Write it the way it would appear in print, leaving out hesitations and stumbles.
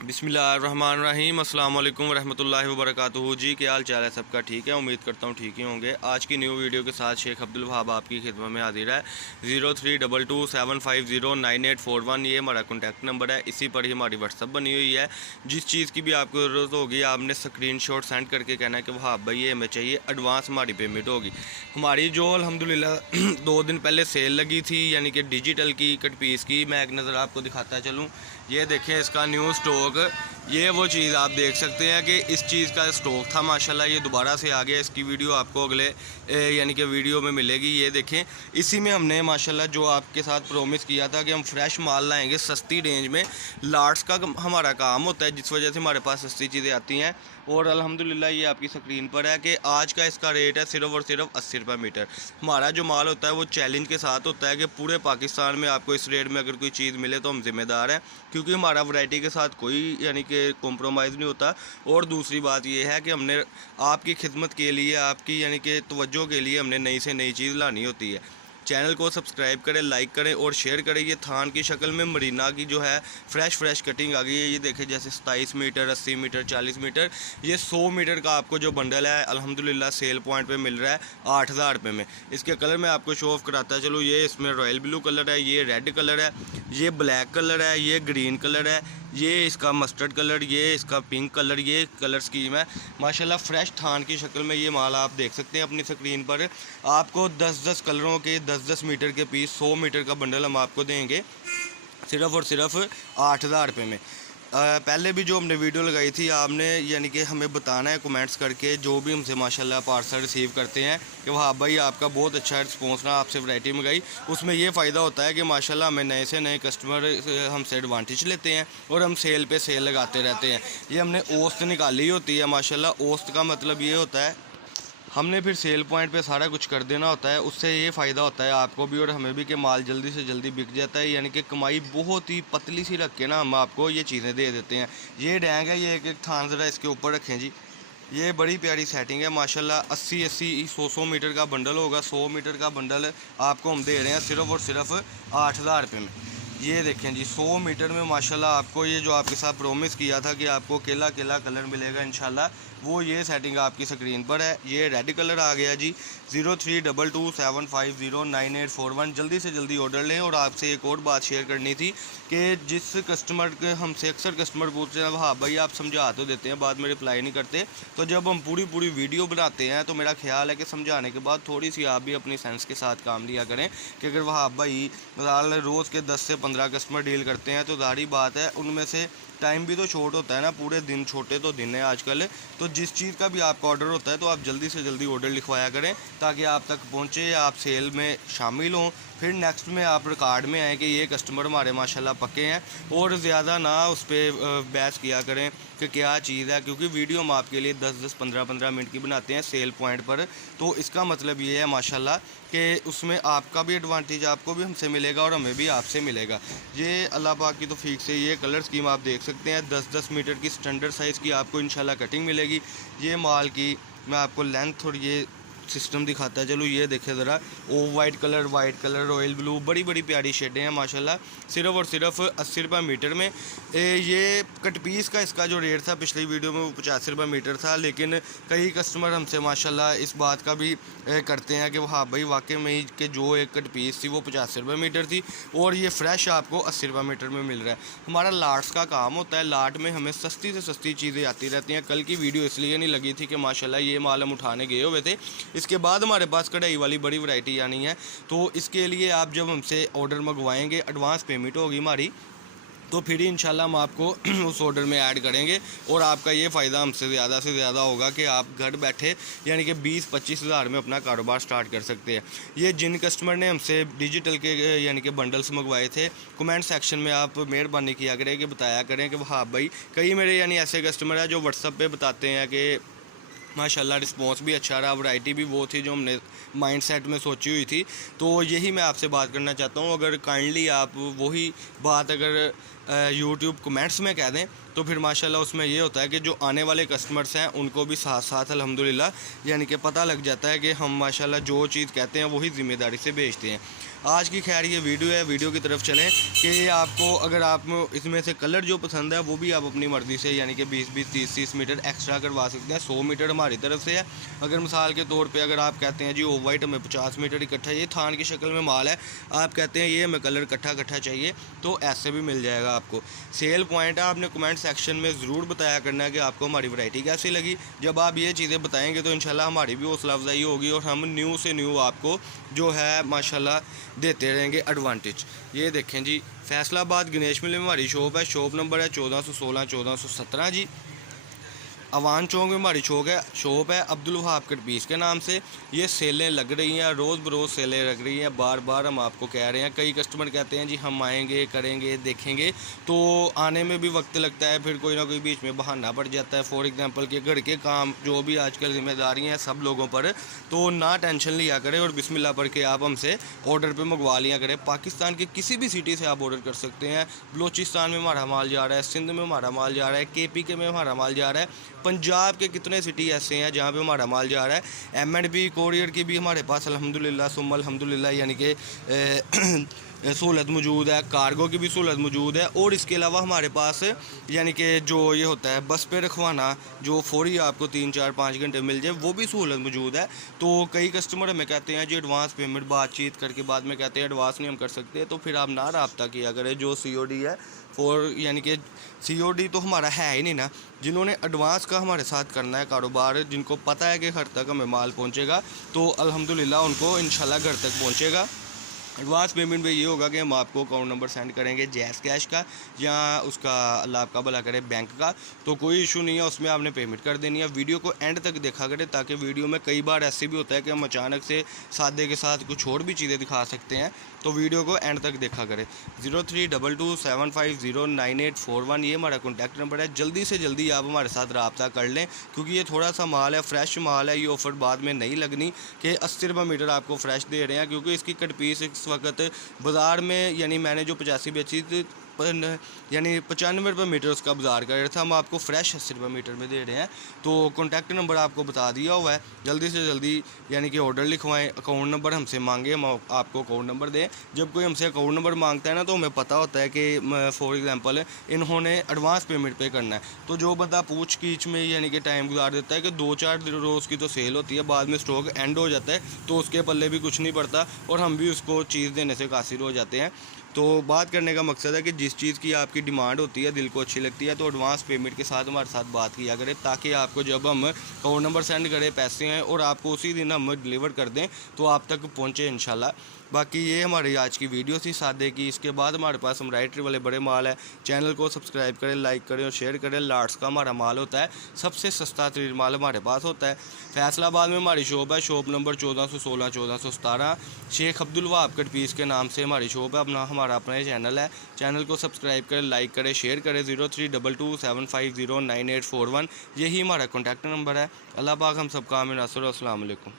बिस्मिल्लाहिर्रहमानिर्रहीम अस्सलाम वालेकुम वरहमतुल्लाहि वबरकातुहू। जी क्या हाल चाल है सबका? ठीक है, उम्मीद करता हूँ ठीक ही होंगे। आज की न्यू वीडियो के साथ शेख अब्दुल वहाब आपकी खिदमत में हाजिर है। 032275098841 ये हमारा कॉन्टैक्ट नंबर है। इसी पर ही हमारी व्हाट्सअप बनी हुई है। जिस चीज़ की भी आपको ज़रूरत होगी आपने स्क्रीनशॉट सेंड करके कहना है कि वहाब भाई ये हमें चाहिए, एडवांस हमारी पेमेंट होगी। हमारी जो अल्हम्दुलिल्लाह 2 दिन पहले सेल लगी थी यानी कि डिजिटल की कट पीस की, मैं एक नज़र आपको दिखाता चलूँ। ये देखें इसका न्यू स्टॉक, ये वो चीज़ आप देख सकते हैं कि इस चीज़ का स्टॉक था माशाल्लाह, ये दोबारा से आ गया। इसकी वीडियो आपको अगले यानी कि वीडियो में मिलेगी। ये देखें, इसी में हमने माशाल्लाह जो आपके साथ प्रॉमिस किया था कि हम फ्रेश माल लाएंगे सस्ती रेंज में। लाट्स का हमारा काम होता है, जिस वजह से हमारे पास सस्ती चीज़ें आती हैं। और अल्हम्दुलिल्लाह ये आपकी स्क्रीन पर है कि आज का इसका रेट है सिर्फ और सिर्फ 80 रुपये मीटर। हमारा जो माल होता है वो चैलेंज के साथ होता है कि पूरे पाकिस्तान में आपको इस रेट में अगर कोई चीज़ मिले तो हम ज़िम्मेदार हैं, क्योंकि हमारा वैरायटी के साथ कोई यानी कि कॉम्प्रोमाइज़ नहीं होता। और दूसरी बात ये है कि हमने आपकी खिदमत के लिए, आपकी यानी कि तवज्जो के लिए हमने नई से नई चीज़ लानी होती है। चैनल को सब्सक्राइब करें, लाइक करें और शेयर करें। ये थान की शक्ल में मरीना की जो है फ्रेश कटिंग आ गई है। ये देखें, जैसे 27 मीटर, 80 मीटर, 40 मीटर, ये 100 मीटर का आपको जो बंडल है अल्हम्दुलिल्लाह सेल पॉइंट पे मिल रहा है 8000 रुपये में। इसके कलर मैं आपको शो ऑफ कराता चलो। ये इसमें रॉयल ब्लू कलर है, ये रेड कलर है, ये ब्लैक कलर है, ये ग्रीन कलर है, ये इसका मस्टर्ड कलर, ये इसका पिंक कलर, ये कलर स्कीम है माशाल्लाह। फ्रेश थान की शक्ल में ये माल आप देख सकते हैं अपनी स्क्रीन पर। आपको 10-10 कलरों के 10-10 मीटर के पीस 100 मीटर का बंडल हम आपको देंगे सिर्फ़ और सिर्फ 8000 रुपये में। पहले भी जो हमने वीडियो लगाई थी, आपने यानी कि हमें बताना है कमेंट्स करके, जो भी हमसे माशाल्लाह पार्सल रिसीव करते हैं, कि वहाँ भाई आपका बहुत अच्छा रिस्पॉन्स रहा, आपसे वैरायटी मंगाई। उसमें ये फ़ायदा होता है कि माशाल्लाह हमें नए से नए कस्टमर हमसे एडवांटेज लेते हैं और हम सेल पे सेल लगाते रहते हैं। ये हमने औस्त निकाली होती है माशाल्लाह। औस्त का मतलब ये होता है हमने फिर सेल पॉइंट पे सारा कुछ कर देना होता है। उससे ये फ़ायदा होता है आपको भी और हमें भी कि माल जल्दी से जल्दी बिक जाता है, यानी कि कमाई बहुत ही पतली सी रख के ना हम आपको ये चीज़ें दे देते हैं। ये डैंग है, ये एक एक थान ज़रा इसके ऊपर रखें जी। ये बड़ी प्यारी सेटिंग है माशाल्लाह। 80-80 100 मीटर का बंडल होगा। 100 मीटर का बंडल आपको हम दे रहे हैं सिर्फ और सिर्फ 8000 रुपये में। ये देखें जी, 100 मीटर में माशाल्लाह आपको ये जो आपके साथ प्रॉमिस किया था कि आपको केला केला कलर मिलेगा इंशाल्लाह, वो ये सेटिंग आपकी स्क्रीन पर है। ये रेड कलर आ गया जी। 032275098841। जल्दी से जल्दी ऑर्डर लें। और आपसे एक और बात शेयर करनी थी कि जिस कस्टमर के हमसे अक्सर कस्टमर पूछते हैं, हाँ भाई आप समझा तो देते हैं, बाद में रिप्लाई नहीं करते, तो जब हम पूरी वीडियो बनाते हैं तो मेरा ख्याल है कि समझाने के बाद थोड़ी सी आप भी अपनी सेंस के साथ काम लिया करें। कि अगर वहाँ भाई रोज़ के 10 से 15 कस्टमर डील करते हैं तो जाहिर बात है उनमें से टाइम भी तो शॉर्ट होता है ना, पूरे दिन छोटे तो दिन है आजकल। तो जिस चीज़ का भी आपका ऑर्डर होता है तो आप जल्दी से जल्दी ऑर्डर लिखवाया करें ताकि आप तक पहुँचे, आप सेल में शामिल हों। फिर नेक्स्ट में आप रिकॉर्ड में आए कि ये कस्टमर हमारे माशाल्लाह पक्के हैं। और ज़्यादा ना उस पर बहस किया करें कि क्या चीज़ है, क्योंकि वीडियो हम आपके लिए 10-10 15-15 मिनट की बनाते हैं सेल पॉइंट पर। तो इसका मतलब ये है माशाल्लाह कि उसमें आपका भी एडवांटेज आपको भी हमसे मिलेगा और हमें भी आपसे मिलेगा। ये अल्लाह पाक की तौफीक से ये कलर स्कीम आप देख सकते हैं। 10-10 मीटर की स्टैंडर्ड साइज़ की आपको इंशाल्लाह कटिंग मिलेगी। ये माल की मैं आपको लेंथ और ये सिस्टम दिखाता है चलो। ये देखें ज़रा, वाइट कलर रॉयल ब्लू, बड़ी प्यारी शेडें हैं माशाल्लाह। सिर्फ और सिर्फ 80 रुपये मीटर में। ये कट पीस का इसका जो रेट था पिछली वीडियो में वो 85 रुपये मीटर था, लेकिन कई कस्टमर हमसे माशाल्लाह इस बात का भी करते हैं कि हाँ भाई वाकई में ही कि जो एक कट पीस थी वो 85 रुपये मीटर थी और ये फ्रेश आपको 80 रुपये मीटर में मिल रहा है। हमारा लाट्स का काम होता है, लाट में हमें सस्ती से सस्ती चीज़ें आती रहती हैं। कल की वीडियो इसलिए नहीं लगी थी कि माशाल्लाह ये माल हम उठाने गए हुए थे, इसके बाद हमारे पास कढ़ाई वाली बड़ी वैरायटी आनी है। तो इसके लिए आप जब हमसे ऑर्डर मंगवाएंगे, एडवांस पेमेंट होगी हमारी, तो फिर इंशाल्लाह हम आपको उस ऑर्डर में ऐड करेंगे। और आपका ये फ़ायदा हमसे ज़्यादा से ज़्यादा होगा कि आप घर बैठे यानी कि 20-25 हज़ार में अपना कारोबार स्टार्ट कर सकते हैं। ये जिन कस्टमर ने हमसे डिजिटल के यानी कि बंडल्स मंगवाए थे, कमेंट सेक्शन में आप मेहरबानी किया करें कि बताया करें कि हाँ भाई, कई मेरे यानी ऐसे कस्टमर हैं जो व्हाट्सअप पे बताते हैं कि माशाल्लाह रिस्पॉन्स भी अच्छा रहा, वैरायटी भी वो थी जो हमने माइंड सेट में सोची हुई थी। तो यही मैं आपसे बात करना चाहता हूँ। अगर काइंडली आप वही बात अगर यूट्यूब कमेंट्स में कह दें तो फिर माशाल्लाह उसमें ये होता है कि जो आने वाले कस्टमर्स हैं उनको भी साथ साथ अल्हम्दुलिल्लाह यानी कि पता लग जाता है कि हम माशाल्लाह जो चीज़ कहते हैं वही ज़िम्मेदारी से बेचते हैं। आज की खैर ये वीडियो है, वीडियो की तरफ चलें कि आपको अगर आप इसमें से कलर जो पसंद है वो भी आप अपनी मर्ज़ी से यानी कि 20-20 30-30 मीटर एक्स्ट्रा करवा सकते हैं। 100 मीटर हमारी तरफ से है। अगर मिसाल के तौर पे अगर आप कहते हैं जी ऑफ वाइट हमें 50 मीटर इकट्ठा, ये थान की शक्ल में माल है, आप कहते हैं ये हमें कलर इकट्ठा चाहिए तो ऐसे भी मिल जाएगा आपको। सेल पॉइंट है, आपने कमेंट सेक्शन में ज़रूर बताया करना है कि आपको हमारी वैरायटी कैसी लगी। जब आप ये चीज़ें बताएंगे तो इंशाल्लाह हमारी भी हौसला अफजाई होगी और हम न्यू से न्यू आपको जो है माशाल्लाह देते रहेंगे एडवांटेज। ये देखें जी, फैसलाबाद गणेश मिल में हमारी शॉप है। शॉप नंबर है 1416 1417 जी। अवान चौक में हमारी शॉप है अब्दुल वहाब कटपीस के नाम से। ये सेलें लग रही हैं, रोज़ बरोज़ सेलें लग रही हैं, बार बार हम आपको कह रहे हैं। कई कस्टमर कहते हैं जी हम आएंगे करेंगे देखेंगे, तो आने में भी वक्त लगता है, फिर कोई ना कोई बीच में बहाना पड़ जाता है। फॉर एग्जांपल कि घर के काम जो भी आजकल जिम्मेदारियाँ हैं सब लोगों पर, तो ना टेंशन लिया करें और बिस्मिल्लाह पढ़ के आप हमसे ऑर्डर पर मंगवा लिया करें। पाकिस्तान के किसी भी सिटी से आप ऑर्डर कर सकते हैं। बलूचिस्तान में हमारा माल जा रहा है, सिंध में हमारा माल जा रहा है, KPK में हमारा माल जा रहा है, पंजाब के कितने सिटी ऐसे हैं जहाँ पे हमारा माल जा रहा है। M&B कोरियर की भी हमारे पास अल्हम्दुलिल्लाह सुम्मा अल्हम्दुलिल्लाह यानी कि सहूलत मौजूद है, कार्गो की भी सहूलत मौजूद है। और इसके अलावा हमारे पास यानी कि जो ये होता है बस पे रखवाना, जो फौरी आपको 3-4-5 घंटे मिल जाए, वो भी सहूलत मौजूद है। तो कई कस्टमर हमें कहते हैं जी एडवांस पेमेंट बातचीत करके बाद में कहते हैं एडवांस नहीं हम कर सकते, तो फिर आप ना रब्ता किया करें। जो COD है यानी कि COD तो हमारा है ही नहीं ना। जिन्होंने एडवांस का हमारे साथ करना है कारोबार, जिनको पता है कि घर तक हमें माल पहुंचेगा, तो अल्हम्दुलिल्लाह उनको इंशाल्लाह घर तक पहुंचेगा। एडवांस पेमेंट में ये होगा कि हम आपको अकाउंट नंबर सेंड करेंगे जैज़ कैश का या उसका अल्लाह आपका भला करे बैंक का, तो कोई इशू नहीं है, उसमें आपने पेमेंट कर देनी है। वीडियो को एंड तक देखा करें ताकि वीडियो में कई बार ऐसे भी होता है कि हम अचानक से सादे के साथ कुछ और भी चीज़ें दिखा सकते हैं, तो वीडियो को एंड तक देखा करें। 032275098141 ये हमारा कॉन्टैक्ट नंबर है। जल्दी से जल्दी आप हमारे साथ रब्ता कर लें क्योंकि ये थोड़ा सा माल है, फ्रेश माल है। ये ऑफ़र बाद में नहीं लगनी कि 80 रुपये मीटर आपको फ्रेश दे रहे हैं, क्योंकि इसकी कट पीस इस वक्त बाज़ार में यानी मैंने जो 85 बेची थी यानी 95 रुपये मीटर उसका बाज़ार का रेट था, हम आपको फ्रेश 80 रुपये मीटर में दे रहे हैं। तो कॉन्टैक्ट नंबर आपको बता दिया हुआ है, जल्दी से जल्दी यानी कि ऑर्डर लिखवाएं। अकाउंट नंबर हमसे मांगे, हम आपको अकाउंट नंबर दें। जब कोई हमसे अकाउंट नंबर मांगता है ना, तो हमें पता होता है कि फॉर एग्जांपल इन्होंने एडवांस पेमेंट पे करना है, तो जो बंदा पूछ कीछ में यानी कि टाइम गुजार देता है कि 2-4 रोज़ की तो सेल होती है, बाद में स्टॉक एंड हो जाता है, तो उसके पल्ले भी कुछ नहीं पड़ता और हम भी उसको चीज़ देने से कासिर हो जाते हैं। तो बात करने का मकसद है कि जिस चीज़ की आपकी डिमांड होती है, दिल को अच्छी लगती है, तो एडवांस पेमेंट के साथ हमारे साथ बात किया करें, ताकि आपको जब हम अकाउंट नंबर सेंड करें पैसे हैं और आपको उसी दिन हम डिलीवर कर दें तो आप तक पहुँचे इंशाल्लाह। बाकी ये हमारी आज की वीडियो थी सादे की। इसके बाद हमारे पास एम्ब्रॉयडरी वाले बड़े माल है। चैनल को सब्सक्राइब करें, लाइक करें और शेयर करें। लार्ड्स का हमारा माल होता है, सबसे सस्ता तरीन माल हमारे पास होता है। फैसलाबाद में हमारी शॉप है, shop number 1416 1417। Sheikh Abdul Wahab cut piece के नाम से हमारी शॉप है। हमारा अपना चैनल है, चैनल को सब्सक्राइब करें, लाइक करें, शेयर करें। 032275098141 यही हमारा कॉन्टैक्ट नंबर है। अल्लाह पाक हम सबका आमीन। अस्सलाम वालेकुम।